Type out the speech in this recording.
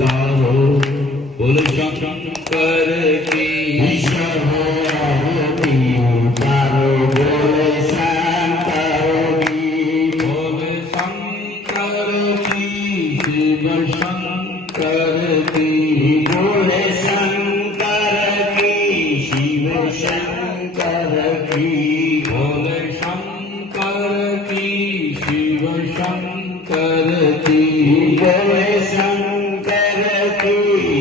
भति गो गोलि भोलं करति शिवं करति भोसर शिवं करी भोलशं करति शिवं करति